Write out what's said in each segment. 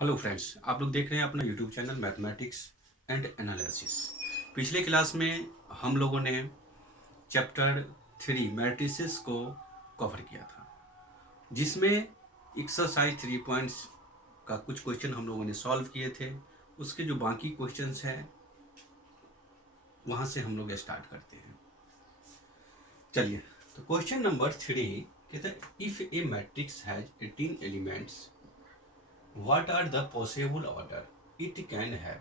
Hello friends, आप लोग देख रहे हैं अपना YouTube channel mathematics and analysis. पिछले क्लास में हम लोगों ने चैप्टर 3 मैट्रिसेस को कवर किया था, जिसमें एक्सरसाइज 3 पॉइंट्स का कुछ क्वेश्चन हम लोगों ने सॉल्व किए थे। उसके जो बाकी क्वेश्चंस हैं वहाँ से हम लोग स्टार्ट करते हैं। चलिए, तो क्वेश्चन नंबर 3 कहता है if a matrix has 18 elements, what are the possible order it can have.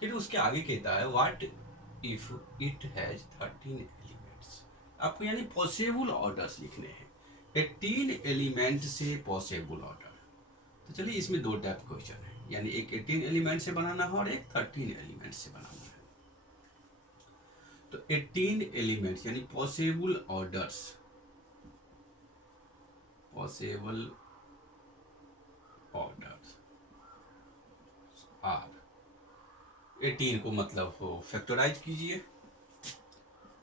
फिर उसके आगे कहता है what if it has 13 elements. आपको यानी पॉसिबल ऑर्डर्स लिखने हैं, 18 एलिमेंट से पॉसिबल ऑर्डर। तो चलिए, इसमें दो टाइप क्वेश्चन है, यानी एक 18 एलिमेंट से बनाना है और एक 13 एलिमेंट से बनाना है। तो 18 एलिमेंट्स यानी possible orders, possible orders are 18 को मतलब हो फैक्टराइज कीजिए,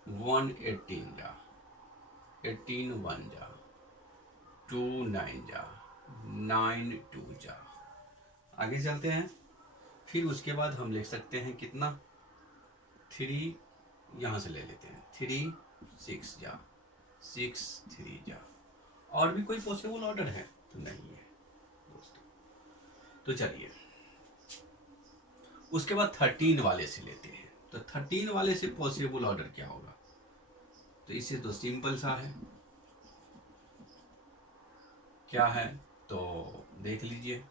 1 18 जा, 18 1 जा, 2 9 जा, 9 2 जा। आगे चलते हैं। फिर उसके बाद हम लिख सकते हैं कितना, 3 यहाँ से ले लेते हैं, 3 6 जा, 6 3 जा। और भी कोई पॉसिबल ऑर्डर है तो नहीं है दोस्तों। तो चलिए, उसके बाद 13 वाले से लेते हैं। तो 13 वाले से पॉसिबल ऑर्डर क्या होगा, तो इसे तो सिंपल सा है, क्या है तो देख लीजिए,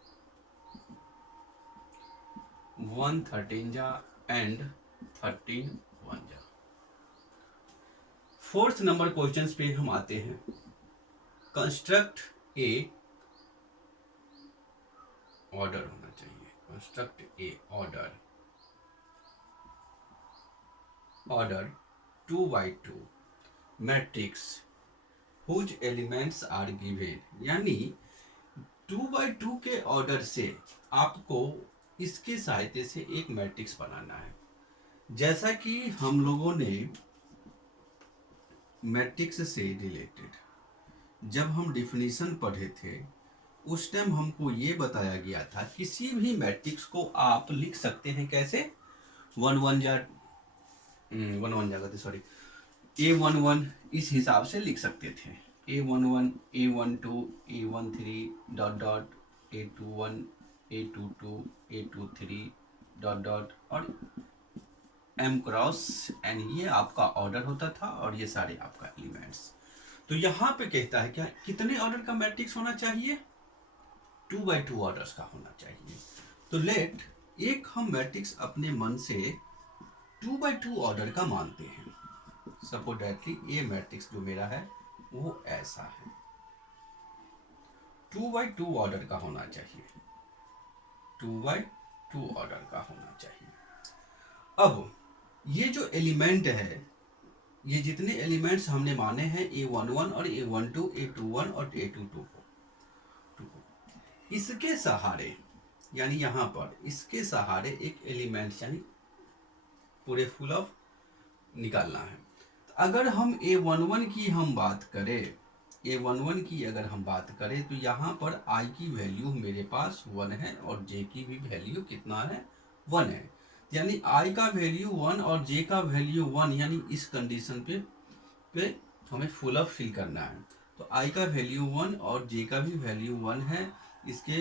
1 13 जा एंड 13 1 जा। फोर्थ नंबर क्वेश्चन पे हम आते हैं। कंस्ट्रक्ट ए ऑर्डर होना चाहिए, construct a order 2 by 2 matrix whose elements are given. यानी 2 by 2 के ऑर्डर से आपको इसके सहायता से एक मैट्रिक्स बनाना है। जैसा कि हम लोगों ने मैट्रिक्स से रिलेटेड जब हम डिफिनीशन पढ़े थे, उस टाइम हमको ये बताया गया था किसी भी मैट्रिक्स को आप लिख सकते हैं कैसे, 1 1 जा 1 1 जा सॉरी, A11 इस हिसाब से लिख सकते थे, A11 A12 A13 dot dot A21 A22 A23 dot dot और M क्रॉस N, ये आपका ऑर्डर होता था और ये सारे आपका एलिमेंट्स। तो यहाँ पे कहता है क्या, कितने ऑर्डर का मैट्रिक्स होना चाहिए, 2 by 2 ऑर्डर्स का होना चाहिए। तो लेट एक हम मैट्रिक्स अपने मन से 2 by 2 ऑर्डर का मानते हैं। सपोज दैटली ये मैट्रिक्स जो मेरा है वो ऐसा है, 2 by 2 ऑर्डर का होना चाहिए, 2 by 2 ऑर्डर का होना चाहिए। अब ये जो एलिमेंट है, ये जितने एलिमेंट्स हमने माने हैं A11 और A12 A21 और A22 को, इसके सहारे यानी यहाँ पर इसके सहारे एक एलिमेंट यानी पूरे फुल ऑफ निकालना है। तो अगर हम A11 की हम बात करें, A11 की अगर हम बात करें तो यहाँ पर I की वैल्यू मेरे पास 1 है और J की भी वैल्यू कितना है, 1 है। यानी I का वैल्यू 1 और J का वैल्यू 1, यानी इस कंडीशन पे हमें फुल ऑफ फिल करना है। तो I का वैल्यू 1 और J का भी वैल्यू 1 है। इसके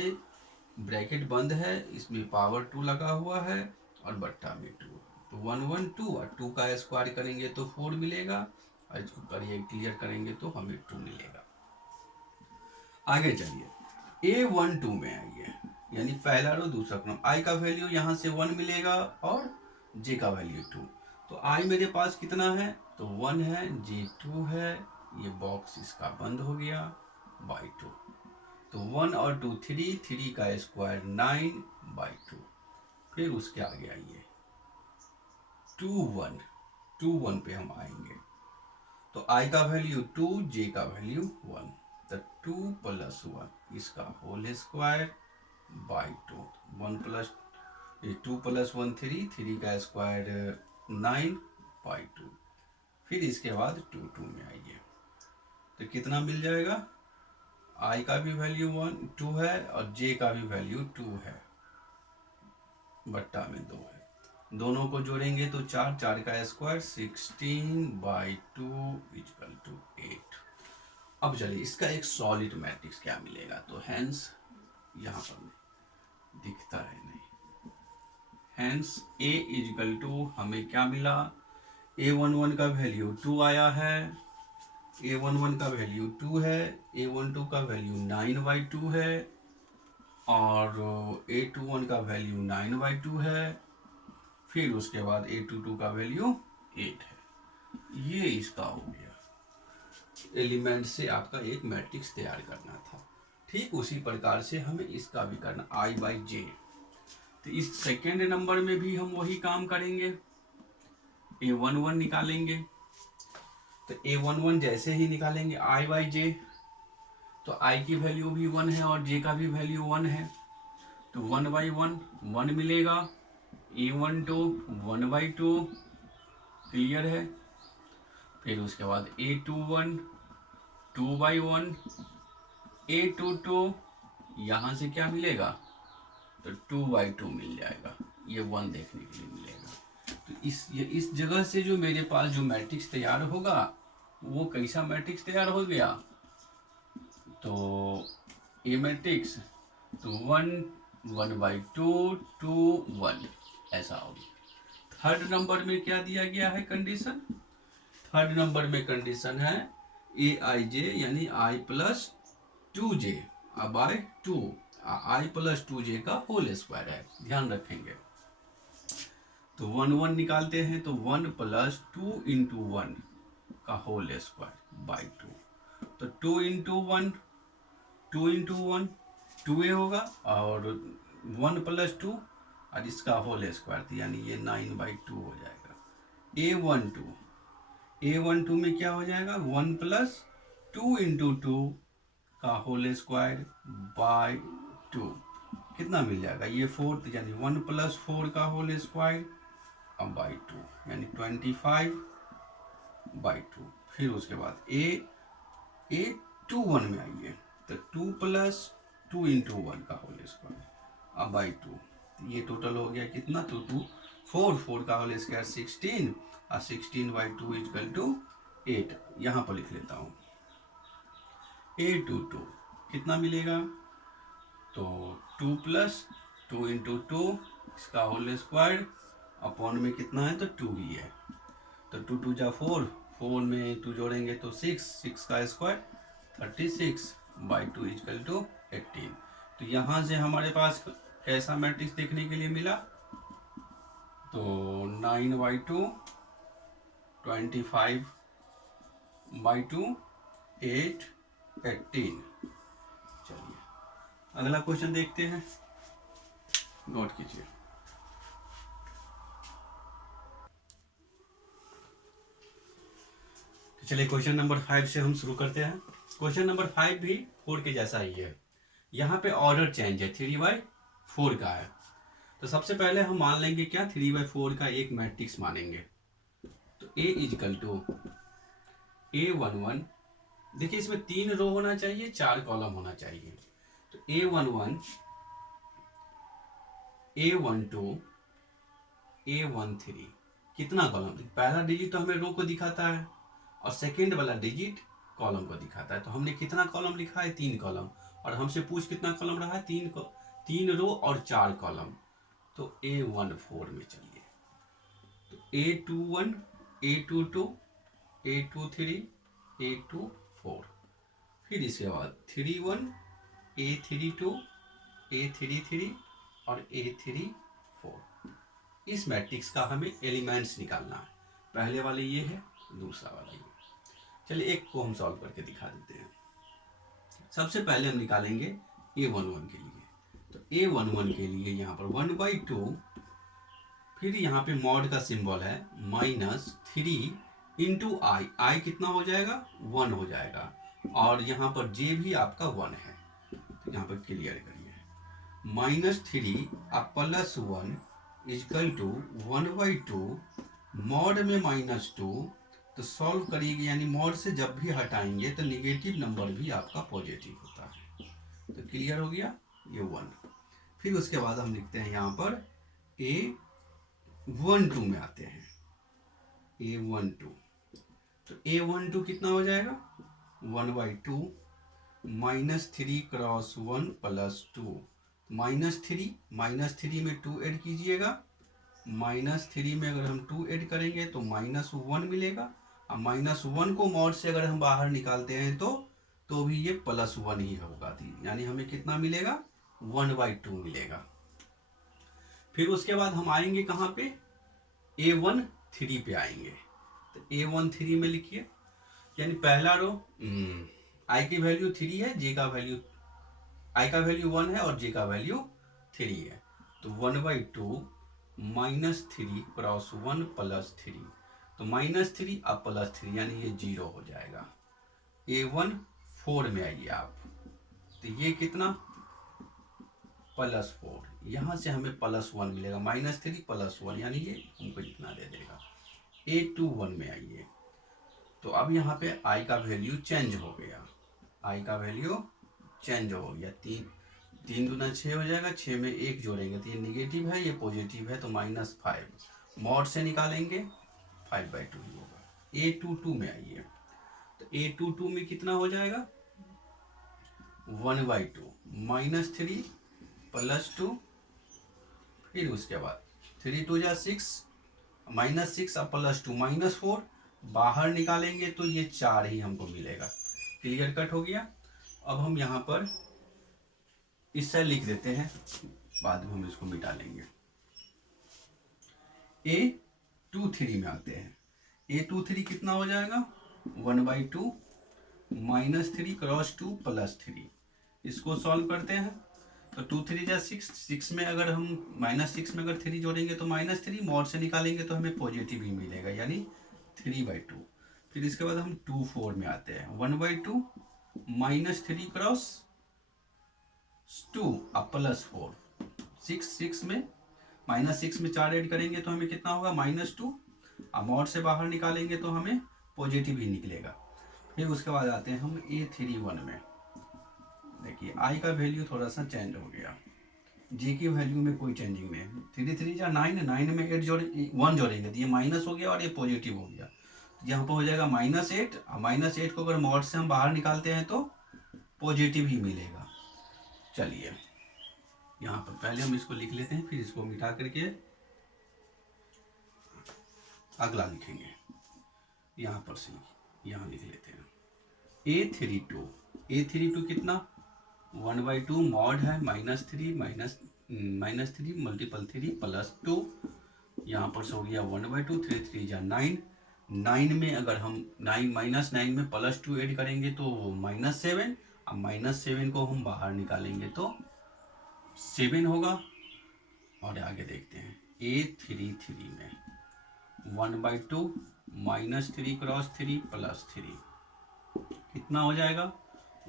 ब्रैकेट बंद है, इसमें पावर 2 लगा हुआ है और बट्टा में 2। तो 1 1 2 और 2 का स्क्वायर करेंगे तो 4 मिलेगा और इसको करिए क्लियर करेंगे तो हमें 2 मिलेगा। आगे चलिए, A12 में आइए, यानी पहला रो दूसरा कॉलम, I का वैल्यू यहाँ से 1 मिलेगा और J का वैल्यू 2। तो I मेरे पास कितना है, तो 1 है, J 2 है, ये बॉक्स इसका बंद हो गया बाई 2। तो 1 और 2 3, 3 का स्क्वायर 9 बाई 2। फिर उसके आगे आइए, 2 1 पे हम आएंगे। तो I का वैल्यू 2, J का वैल्यू 1। तो 2 + 1 इसका होल स्क्वायर बाई 2। 1 प्लस 2 + 1 3, 3 का स्क्वायर 9 बाई 2। फिर इसके बाद 2 2 में आइए तो कितना मिल जाएगा, आई का भी वैल्यू 2 है और जे का भी वैल्यू 2 है, बट्टा में 2 है। दोनों को जोड़ेंगे तो 4, 4 का स्क्वायर 16/2 इक्वल टू 8। अब चलिए इसका एक सॉलिड मैट्रिक्स क्या मिलेगा, तो हैंस यहाँ पर दिखता है नहीं, हैंस ए इक्वल टू हमें क्या मिला, A11 का वैल्यू 2 आया है, A11 का वैल्यू 2 है, A12 का वैल्यू 9/2 है और A21 का वैल्यू 9/2 है, फिर उसके बाद A22 का वैल्यू 8 है। ये इसका हो गया, एलिमेंट से आपका एक मैट्रिक्स तैयार करना था। ठीक उसी प्रकार से हमें इसका भी करना I/J। तो इस सेकेंड नंबर में भी हम वही काम करेंगे, A11 निकालेंगे। तो A11 जैसे ही निकालेंगे I/J, तो I की वैल्यू भी 1 है और J का भी वैल्यू 1 है, तो 1/1 1 मिलेगा। A12 1/2 क्लियर है। फिर उसके बाद A21 2/1, A22 यहाँ से क्या मिलेगा, तो 2/2 मिल जाएगा, ये 1 देखने के लिए मिलेगा। तो इस जगह से जो मेरे पास जो मैट्रिक्स तैयार होगा वो कैसा मैट्रिक्स तैयार हो गया, तो ए मैट्रिक्स तो 1 1/2 2 1 ऐसा हो गया। थर्ड नंबर में क्या दिया गया है कंडीशन, थर्ड नंबर में कंडीशन है A/J यानी I+2J बाय 2, I+2J का होल स्क्वायर है, ध्यान रखेंगे। तो 1 1 निकालते हैं तो 1 + 2 × 1 का होल स्क्वायर बाय 2, तो 2 × 1 2 × 1 2a होगा और 1 + 2 और इसका होल स्क्वायर यानी ये 9/2 हो जाएगा। A12 में क्या हो जाएगा, 1 + 2 × 2 का होल स्क्वायर बाय 2 कितना मिल जाएगा, ये 4 यानी 1 + 4 का होल स्क्वायर अब बाय 2 यानी 25/2। फिर उसके बाद A21 में आइए तो 2 + 2 × 1 का होल स्क्वायर अब बाय 2, ये टोटल हो गया कितना, तो 4 का होल स्क्वायर 16 और 16/2 इक्वल टू 8। यहाँ पर लिख लेता हूँ A22 कितना मिलेगा, तो 2 + 2 × 2 इसका होल स्क्वायर अपॉन में कितना है, तो 2 ही है, तो 2 2 जा 4, 4 में 2 जोड़ेंगे तो 6, 6 का स्क्वायर 36/2 इक्वल टू 18। तो यहाँ से हमारे पास कैसा मैट्रिक्स देखने के लिए मिला, तो 9/2 25/2 8 18। चलिए अगला क्वेश्चन देखते हैं, नोट कीजिए। चलिए क्वेश्चन नंबर 5 से हम शुरू करते हैं। क्वेश्चन नंबर 5 भी 4 के जैसा ही है, यहाँ पे ऑर्डर चेंज है, 3/4 का है। तो सबसे पहले हम मान लेंगे क्या, 3/4 का एक मैट्रिक्स मानेंगे। तो A = A11, देखिए इसमें 3 रो होना चाहिए, 4 कॉलम होना चाहिए। तो A11 A12 A13 कितना कॉलम, पहला डिजिट तो हमें रो को दिखाता है और सेकेंड वाला डिजिट कॉलम को दिखाता है। तो हमने कितना कॉलम लिखा है, 3 कॉलम, और हमसे पूछ कितना कॉलम रहा है, 3 रो और 4 कॉलम। तो A14 में चलिए, तो A21 A22 A23 A24, फिर इसके बाद 31 A32 A33 और A34। इस मैट्रिक्स का हमें एलिमेंट्स निकालना है, पहले वाले ये है, दूसरा वाला ये। चलिए एक को हम सॉल्व करके दिखा देते हैं। सबसे पहले हम निकालेंगे A11 के लिए। तो A11 के लिए यहाँ पर 1/2, फिर यहाँ पे मॉड का सिंबल है -3 × I कितना हो जाएगा, 1 हो जाएगा, और यहाँ पर J भी आपका 1 है। तो यहाँ पर क्लियर करिए, -3 +1 = 1/2 मॉड में -2 तो सॉल्व करिएगा, यानी मॉड से जब भी हटाएंगे तो निगेटिव नंबर भी आपका पॉजिटिव होता है। तो क्लियर हो गया ये 1। फिर उसके बाद हम लिखते हैं यहाँ पर A12 में आते हैं, A12। तो A12 कितना हो जाएगा 1/2 -3 क्रॉस 1 प्लस 2, -3 में 2 ऐड कीजिएगा, -3 में अगर हम 2 ऐड करेंगे तो -1 मिलेगा, और -1 को मॉड से अगर हम बाहर निकालते हैं तो भी ये +1 ही होगा, यानी हमें कितना मिलेगा 1/2 मिलेगा। फिर उसके बाद हम आएंगे कहाँ पे A13 पे आएंगे। तो A13 में लिखिए, यानी पहला रो आई की वैल्यू 3 है, जे का वैल्यू आई का वैल्यू 1 है और जे का वैल्यू 3 है। तो 1/2 -3 क्रॉस 1 प्लस 3, तो -3 अब +3 यानी ये 0 हो जाएगा। A14 में आइए आप, तो ये कितना +4, यहाँ से हमें +1 मिलेगा, -3 +1 यानी ये हमको इतना दे देगा। A21 में आइए, तो अब यहाँ पे आई का वैल्यू चेंज हो गया, आई का वैल्यू चेंज हो गया, 3 दूना 6 हो जाएगा, 6 में 1 जोड़ेंगे तो ये निगेटिव है, ये पॉजिटिव है, तो -5 मॉड से निकालेंगे 5/2 ही होगा। A22 में आइए, तो A22 में कितना हो जाएगा 1/2 -3 +2, फिर उसके बाद 3 2 जा 6, -6 अब +2 -4, बाहर निकालेंगे तो ये 4 ही हमको मिलेगा। क्लियर कट हो गया। अब हम यहाँ पर इस साइड लिख देते हैं, बाद में हम इसको मिटा लेंगे। A23 में आते हैं, A23 कितना हो जाएगा 1/2 -3 क्रॉस 2 +3, इसको सॉल्व करते हैं। तो 2 3 जा 6, 6 में अगर हम -6 में अगर 3 जोड़ेंगे तो -3, मॉड से निकालेंगे तो हमें पॉजिटिव ही मिलेगा, यानी 3/2। फिर इसके बाद हम 24 में आते हैं, 1/2 -3 क्रॉस 2 अब +4, 6 में -6 में 4 ऐड करेंगे तो हमें कितना होगा -2, अब मॉड से बाहर निकालेंगे तो हमें पॉजिटिव ही निकलेगा। फिर उसके बाद आते हैं हम A31 में, देखिए आई का वैल्यू थोड़ा सा चेंज हो गया, जे की वैल्यू में कोई चेंजिंग नहीं है। 3 3 जा 9, 9 में 1 जोड़ेंगे तो ये माइनस हो गया और ये पॉजिटिव हो गया, तो यहाँ पर हो जाएगा -8, और -8 को अगर मॉड से हम बाहर निकालते हैं तो पॉजिटिव ही मिलेगा। चलिए यहाँ पर पहले हम इसको लिख लेते हैं, फिर इसको मिटा करके अगला लिखेंगे। यहाँ पर से यहाँ लिख लेते हैं A32 कितना 1/2 मॉड है -3 मल्टीपल 3 +2, यहाँ पर से हो गया 1/2, 3 3 जा 9, 9 में अगर हम -9 में +2 ऐड करेंगे तो -7, अब -7 को हम बाहर निकालेंगे तो 7 होगा। और आगे देखते हैं A33 में 1/2 -3 क्रॉस 3 +3, कितना हो जाएगा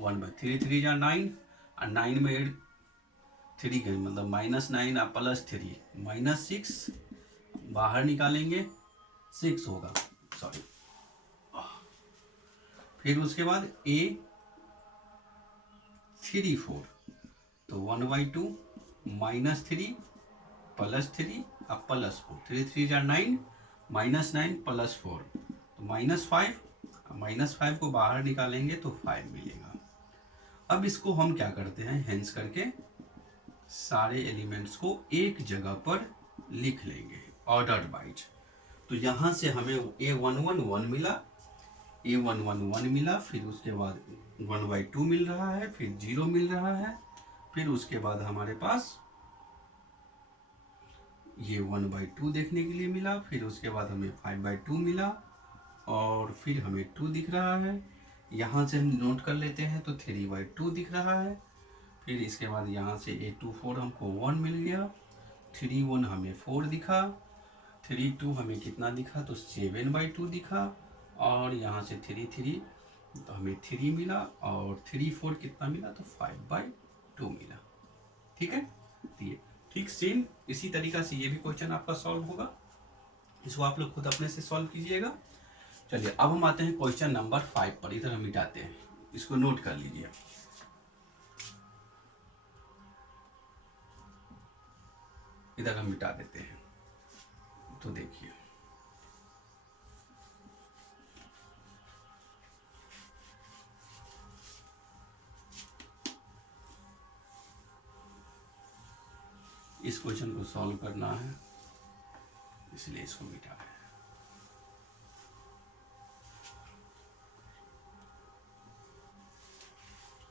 1/3, 3 जा 9, और 9 में 3 के मतलब -9 और +3 -6, बाहर निकालेंगे 6 होगा, सॉरी। फिर उसके बाद A34, तो 1/2 -3 +3 और +4, 3 3 जा 9, -9 +4 तो -5, -5 को बाहर निकालेंगे तो 5 मिलेगा। अब इसको हम क्या करते हैं, हेंस करके सारे एलिमेंट्स को एक जगह पर लिख लेंगे ऑर्डर्ड वाइज। तो यहाँ से हमें A11 मिला, A11 मिला, फिर उसके बाद 1/2 मिल रहा है, फिर 0 मिल रहा है, फिर उसके बाद हमारे पास ये 1/2 देखने के लिए मिला, फिर उसके बाद हमें 5/2 मिला, और फिर हमें 2 दिख रहा है। यहाँ से हम नोट कर लेते हैं तो 3/2 दिख रहा है। फिर इसके बाद यहाँ से A24 हमको 1 मिल गया, 31 हमें 4 दिखा, 32 हमें कितना दिखा तो 7/2 दिखा, और यहाँ से 33 तो हमें 3 मिला, और 34 कितना मिला तो 5/2 मिला। ठीक है, ये ठीक सेम इसी तरीका से ये भी क्वेश्चन आपका सॉल्व होगा, इसको आप लोग खुद अपने से सॉल्व कीजिएगा। चलिए अब हम आते हैं क्वेश्चन नंबर 5 पर। इधर हम मिटाते हैं, इसको नोट कर लीजिए। इधर हम मिटा देते हैं, तो देखिए इस क्वेश्चन को सॉल्व करना है, इसलिए इसको मिटा है।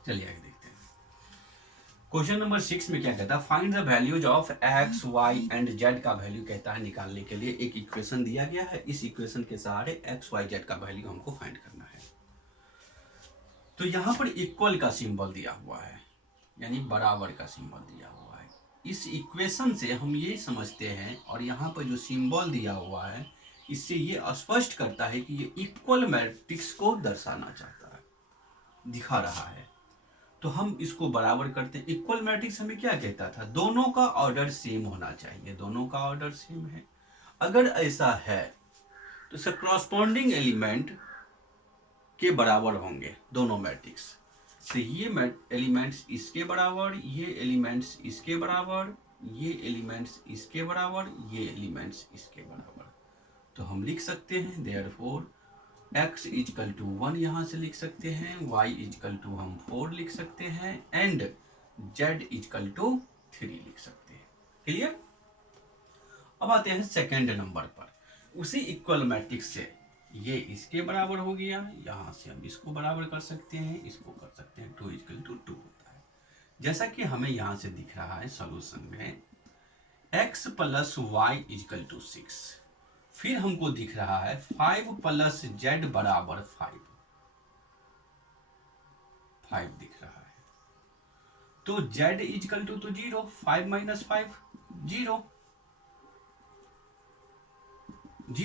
चलिए आगे देखते हैं। क्वेश्चन नंबर 6 में क्या कहता है, find the values of X Y and Z का वैल्यू कहता है निकालने के लिए। एक इक्वेशन दिया गया है, इस इक्वेशन के सहारे एक्स वाई जेड का वैल्यू हमको फाइंड करना है। तो यहाँ पर इक्वल का सिंबल दिया हुआ है, यानी बराबर का सिंबल दिया हुआ है। इस इक्वेशन से हम ये समझते हैं, और यहाँ पर जो सिंबल दिया हुआ है इससे ये स्पष्ट करता है कि ये इक्वल मैट्रिक्स को दर्शाना चाहता है, दिखा रहा है। तो हम इसको बराबर करते हैं। इक्वल मैट्रिक्स हमें क्या कहता था, दोनों का ऑर्डर सेम होना चाहिए, दोनों का ऑर्डर सेम है। अगर ऐसा है तो इसका कॉरस्पॉन्डिंग एलिमेंट के बराबर होंगे दोनों मैट्रिक्स। तो ये एलिमेंट्स इसके बराबर, ये एलिमेंट्स इसके बराबर, ये एलिमेंट्स इसके बराबर, ये एलिमेंट्स इसके बराबर। तो हम लिख सकते हैं देयरफॉर x इजकल टू 1 यहाँ से लिख सकते हैं, y इजकल टू हम 4 लिख सकते हैं, एंड z इजकल टू 3 लिख सकते हैं। क्लियर। अब आते हैं सेकेंड नंबर पर। उसी इक्वल मैट्रिक्स से ये इसके बराबर हो गया, यहाँ से हम इसको बराबर कर सकते हैं, इसको कर सकते हैं, 2 इजकल टू 2 होता है। जैसा कि हमें यहाँ से दिख रहा है सॉल्यूशन में x plus Y is equal to 6, फिर हमको दिख रहा है 5 प्लस जेड बराबर 5 दिख रहा है। तो z इजकल टू तो 0, 5 माइनस 5 0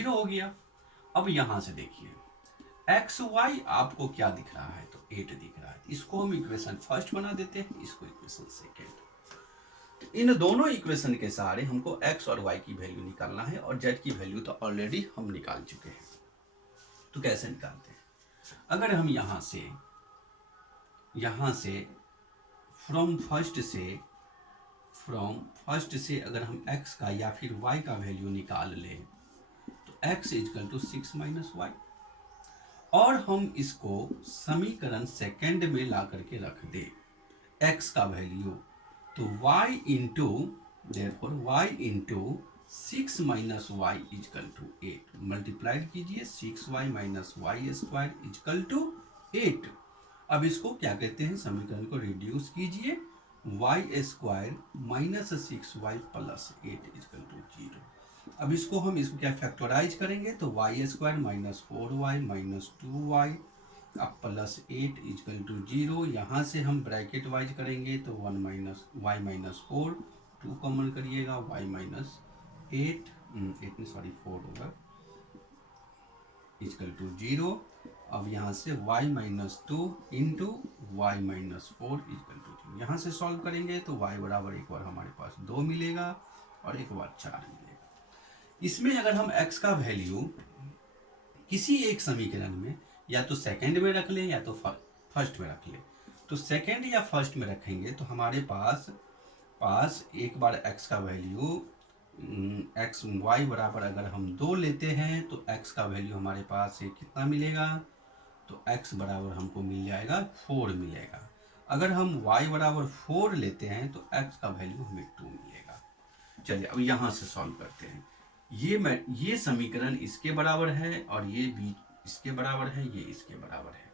हो गया। अब यहां से देखिए एक्स वाई आपको क्या दिख रहा है, तो 8 दिख रहा है। इसको हम इक्वेशन फर्स्ट बना देते हैं, इसको इक्वेशन सेकेंड। तो इन दोनों इक्वेशन के सहारे हमको एक्स और वाई की वैल्यू निकालना है, और जेड की वैल्यू तो ऑलरेडी हम निकाल चुके हैं। तो कैसे निकालते हैं, अगर हम यहां से फ्रॉम फर्स्ट से अगर हम x का या फिर y का वैल्यू निकाल लें, तो x is equal to 6 minus Y, और हम इसको समीकरण सेकेंड में ला करके रख दे x का वैल्यू, तो y into therefore y into 6 minus Y is equal to 8 multiplied कीजिए, 6y minus Y square is equal to 8। अब इसको क्या कहते हैं, समीकरण को रिड्यूस कीजिए, Y square minus 6y plus 8 is equal to 0। अब इसको क्या फैक्टराइज करेंगे, तो Y square minus 4y minus 2y अब प्लस 8 इजकल टू 0। यहाँ से हम ब्रैकेट वाइज करेंगे, तो 1 माइनस वाई माइनस 4, 2 कॉमन करिएगा, वाई माइनस 8 4 होगा इजकल टू 0। अब यहाँ से y minus 2 into Y minus 4 is equal to 0। यहाँ से सॉल्व करेंगे तो y बराबर एक बार हमारे पास 2 मिलेगा और एक बार 4 मिलेगा। इसमें अगर हम x का वैल्यू किसी एक समीकरण में या तो सेकंड में रख लें या तो फर्स्ट में रख लें, तो सेकंड या फर्स्ट में रखेंगे तो हमारे पास एक बार x का वैल्यू एक्स वाई बराबर अगर हम 2 लेते हैं तो x का वैल्यू हमारे पास से कितना मिलेगा, तो x बराबर हमको मिल जाएगा 4 मिलेगा। अगर हम y बराबर 4 लेते हैं तो x का वैल्यू हमें 2 मिलेगा। चलिए अब यहाँ से सॉल्व करते हैं। ये समीकरण इसके बराबर है और ये भी इसके बराबर है, ये इसके बराबर है।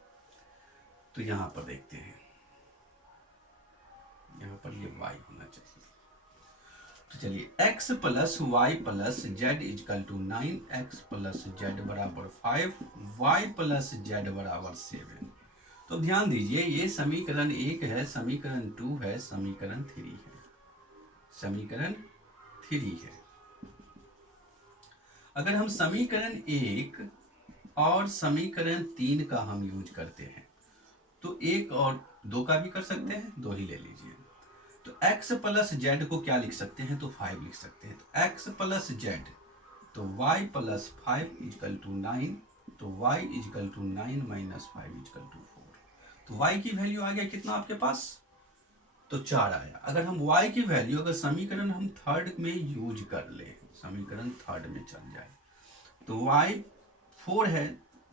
तो यहाँ पर देखते हैं, यहाँ पर ये y होना चाहिए। तो चलिए x plus Y plus Z is equal to 9, x plus Z बराबर 5, y प्लस जेड बराबर 7। तो ध्यान दीजिए ये समीकरण 1 है, समीकरण 2 है, समीकरण 3 है, समीकरण 3 है। अगर हम समीकरण 1 और समीकरण 3 का हम यूज करते हैं तो 1 और 2 का भी कर सकते हैं, 2 ही ले लीजिए। तो x प्लस जेड को क्या लिख सकते हैं, तो 5 लिख सकते हैं। तो x प्लस जेड तो y प्लस 5 इजकल टू 9, तो y is equal to 9 minus 5 is equal to 4। तो y की वैल्यू आ गया कितना आपके पास, तो 4 आया। अगर हम y की वैल्यू अगर समीकरण हम थर्ड में यूज कर ले, समीकरण थर्ड में चल जाए, तो y 4 है,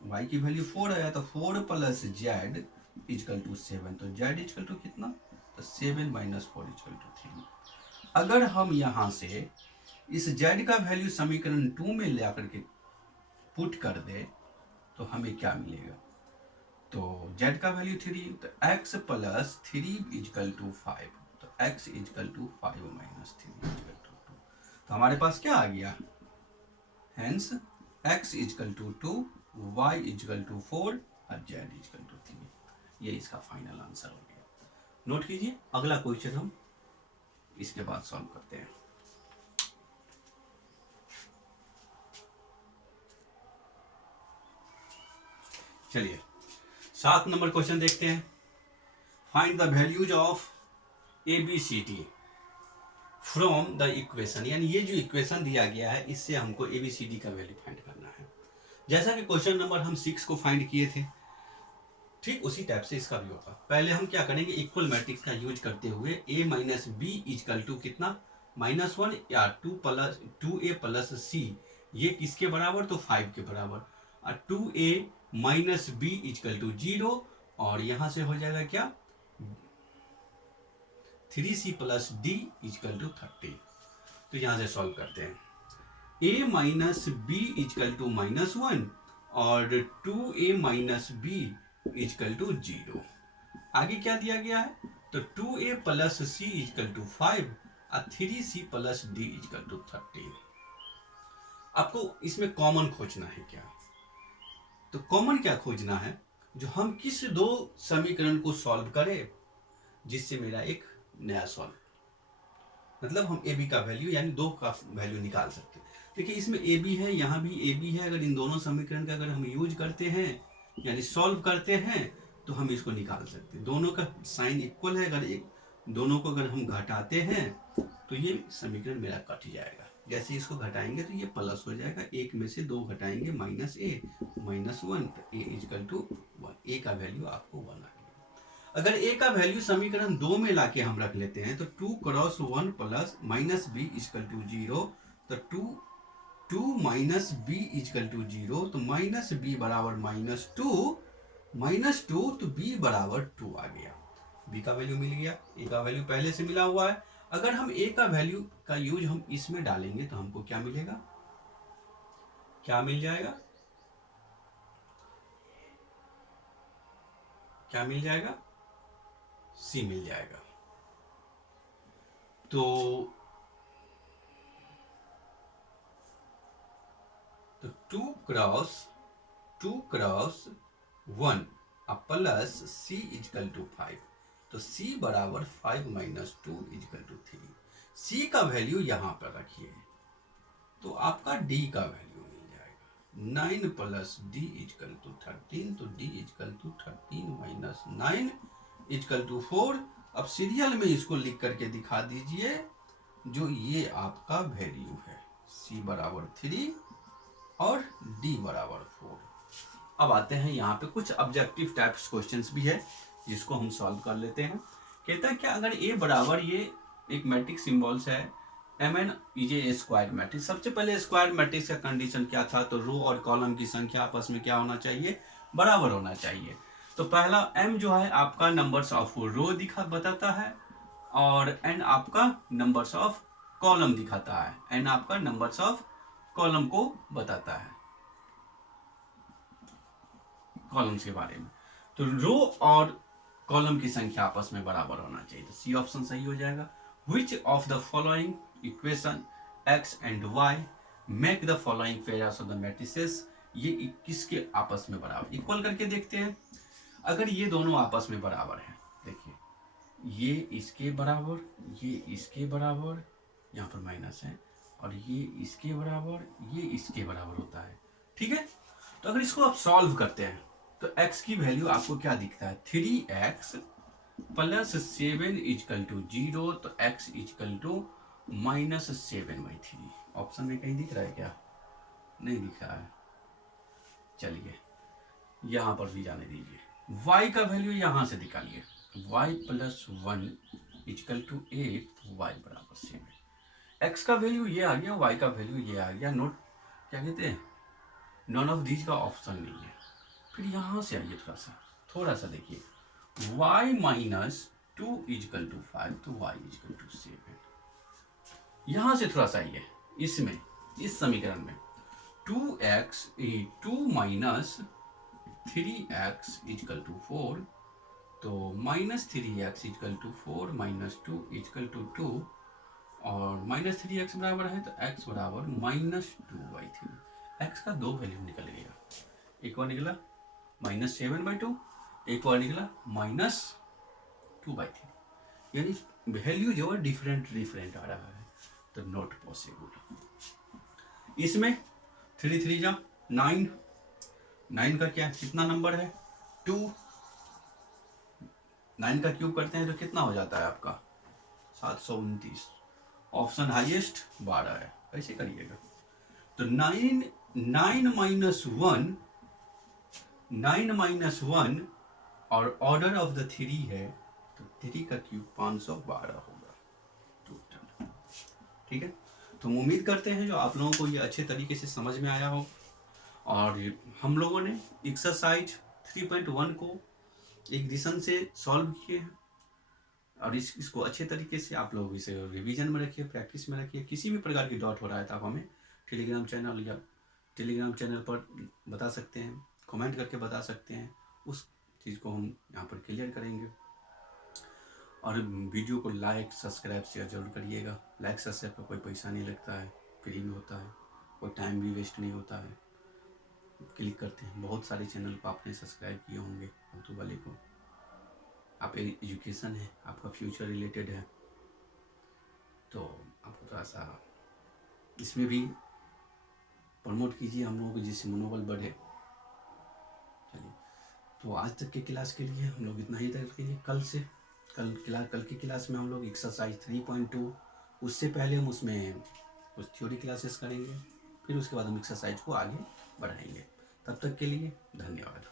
y की वैल्यू 4 आया, तो 4 प्लस जेड इजकल टू 7, तो z इजकल टू कितना, तो 7 माइनस 4 इजकल टू 3। अगर हम यहाँ से इस z का वैल्यू समीकरण 2 में ले आकर के पुट कर दे तो हमें क्या मिलेगा, तो z का वैल्यू 3, तो x प्लस 3 इजकल टू 5, तो x is equal to 5 minus 3 is equal to 2। तो हमारे पास क्या आ गया, hence x is equal to 2, y is equal to 4 और z इजकल टू 3। ये इसका फाइनल आंसर हो गया। नोट कीजिए, अगला क्वेश्चन हम इसके बाद सॉल्व करते हैं। चलिए 7 नंबर क्वेश्चन देखते हैं। Find the values of ABCD from the equation, यानी ये जो इक्वेशन दिया गया है इससे हमको ABCD का वैल्यू फाइंड करना है। जैसा कि क्वेश्चन नंबर हम 6 को फाइंड किए थे, ठीक उसी टाइप से इसका भी होगा। पहले हम क्या करेंगे, इक्वल मैट्रिक्स का यूज करते हुए a minus B is equal to कितना, -1 या 2a प्लस c, ये किसके बराबर, तो 5 के बराबर, और 2a minus B is equal to 0, और यहां से हो जाएगा क्या, 3c plus d is equal to 30। तो यहां से सॉल्व करते हैं, a minus B is equal to -1 और 2a minus B is equal to 0। आगे क्या दिया गया है, तो 2a plus C is equal to 5 और 3c plus D is equal to 30। आपको इसमें कॉमन खोजना है क्या, तो कॉमन क्या खोजना है, जो हम किस दो समीकरण को सॉल्व करें जिससे मेरा एक नया सॉल्व, मतलब हम ए बी का वैल्यू यानी 2 का वैल्यू निकाल सकते हैं। देखिए इसमें ए बी है, यहाँ भी ए बी है, अगर इन दोनों समीकरण का अगर हम यूज करते हैं यानी सॉल्व करते हैं तो हम इसको निकाल सकते हैं। दोनों का साइन इक्वल है, अगर एक दोनों को अगर हम घटाते हैं तो ये समीकरण मेरा कट जाएगा। जैसे इसको घटाएंगे तो ये प्लस हो जाएगा, एक में से 2 घटाएंगे माइनस ए -1, तो ए इजकल टू 1, ए का वैल्यू आपको 1 आ गया। अगर ए का वैल्यू समीकरण 2 में लाके हम रख लेते हैं तो 2 cross 1 plus minus B is equal to 0, तो 2 माइनस बी इजकल टू 0, तो माइनस बी बराबर -2 तो बी बराबर 2 आ गया। बी का वैल्यू मिल गया, ए का वैल्यू पहले से मिला हुआ है। अगर हम ए का वैल्यू का यूज हम इसमें डालेंगे तो हमको क्या मिलेगा, क्या मिल जाएगा, क्या मिल जाएगा, सी मिल जाएगा। तो 2 cross 1 plus C is equal to 5, तो c बराबर 5 माइनस 2 इजकल टू 3। c का वैल्यू यहां पर रखिए तो आपका d का वैल्यू मिल जाएगा 9 प्लस d इजकल टू 13, तो d is equal to 13 minus 9 is equal to 4। अब सीरियल में इसको लिख करके दिखा दीजिए, जो ये आपका वैल्यू है c बराबर 3 और d बराबर 4। अब आते हैं यहाँ पे कुछ ऑब्जेक्टिव टाइप्स क्वेश्चंस भी है जिसको हम सॉल्व कर लेते हैं। कहता है कि अगर a बराबर, ये एक मैट्रिक्स सिंबल्स है mn is a square matrix. सबसे पहले स्क्वायर मैट्रिक्स का कंडीशन क्या था, तो रो और कॉलम की संख्या आपस में क्या होना चाहिए, बराबर होना चाहिए। तो पहला m जो है आपका नंबर्स ऑफ रो बताता है और n आपका नंबर्स ऑफ कॉलम दिखाता है, n आपका नंबर्स ऑफ कॉलम को बताता है, कॉलम्स के बारे में। तो रो और कॉलम की संख्या आपस में बराबर होना चाहिए, तो सी ऑप्शन सही हो जाएगा। Which of the following equation x and y make the following pairs of the matrices, ये किसके आपस में बराबर, इक्वल करके देखते हैं। अगर ये दोनों आपस में बराबर हैं, देखिए ये इसके बराबर, ये इसके बराबर, यहाँ पर माइनस है, और ये इसके बराबर, ये इसके बराबर होता है, ठीक है। तो अगर इसको आप सॉल्व करते हैं तो x की वैल्यू आपको क्या दिखता है, 3x प्लस 7 इजकल टू 0, तो x इजकल टू -7/3। ऑप्शन में कहीं दिख रहा है क्या, नहीं दिख रहा है, चलिए यहाँ पर भी जाने दीजिए। y का वैल्यू यहाँ से निकालिए, y plus 1 equal to 8, y बराबर 7। x का वैल्यू ये आ गया, y का वैल्यू ये आ गया। नोट क्या कहते हैं, नॉन ऑफ दीज का ऑप्शन नहीं है। फिर यहाँ से आइए थोड़ा सा देखिए, y माइनस 2 इक्वल टू 5, तो y इक्वल टू 7। यहाँ से थोड़ा सा आइए, इसमें इस समीकरण में 2 माइनस 3x इक्वल टू 4, तो minus 3x equal to 4 minus 2 equal to 2, और माइनस 3x बराबर है तो x बराबर माइनस 2/3। x का दो वैल्यू निकल गया, एक और निकला -7/2, एक और निकला -2/3, यानी वैल्यू जो है डिफरेंट आ रहा है, तो नॉट पॉसिबल। इसमें 3 3 जा 9, 9 का क्या कितना नंबर है 2, 9 का क्यूब करते हैं तो कितना हो जाता है आपका 729। ऑप्शन हाईएस्ट 12 है, कैसे करिएगा। तो 9 माइनस 1 और ऑर्डर ऑफ द 3 है, तो 3 का क्यूब 512 होगा टोटल। ठीक है, तो उम्मीद करते हैं जो आप लोगों को ये अच्छे तरीके से समझ में आया हो, और हम लोगों ने एक्सरसाइज 3.1 को एडिशन से सॉल्व किए हैं, और इसको अच्छे तरीके से आप लोग इसे रिवीजन में रखिए, प्रैक्टिस में रखिए। किसी भी प्रकार की डाउट हो रहा है तो आप हमें टेलीग्राम चैनल पर बता सकते हैं, कमेंट करके बता सकते हैं, उस चीज़ को हम यहाँ पर क्लियर करेंगे। और वीडियो को लाइक सब्सक्राइब शेयर जरूर करिएगा। लाइक सब्सक्राइब का कोई पैसा नहीं लगता है, फ्री में होता है, कोई टाइम भी वेस्ट नहीं होता है। क्लिक करते हैं, बहुत सारे चैनल को आपने सब्सक्राइब किए होंगे, फालतू वाले को। आप एजुकेशन है, आपका फ्यूचर रिलेटेड है, तो आपको थोड़ा सा इसमें भी प्रमोट कीजिए हम लोगों को, जिससे मनोबल बढ़े। चलिए, तो आज तक के क्लास के लिए हम लोग इतना ही तक रखेंगे। कल की क्लास में हम लोग एक्सरसाइज 3.2, उससे पहले हम उसमें कुछ थ्योरी क्लासेस करेंगे, फिर उसके बाद हम एक्सरसाइज को आगे बढ़ाएंगे। तब तक के लिए धन्यवाद।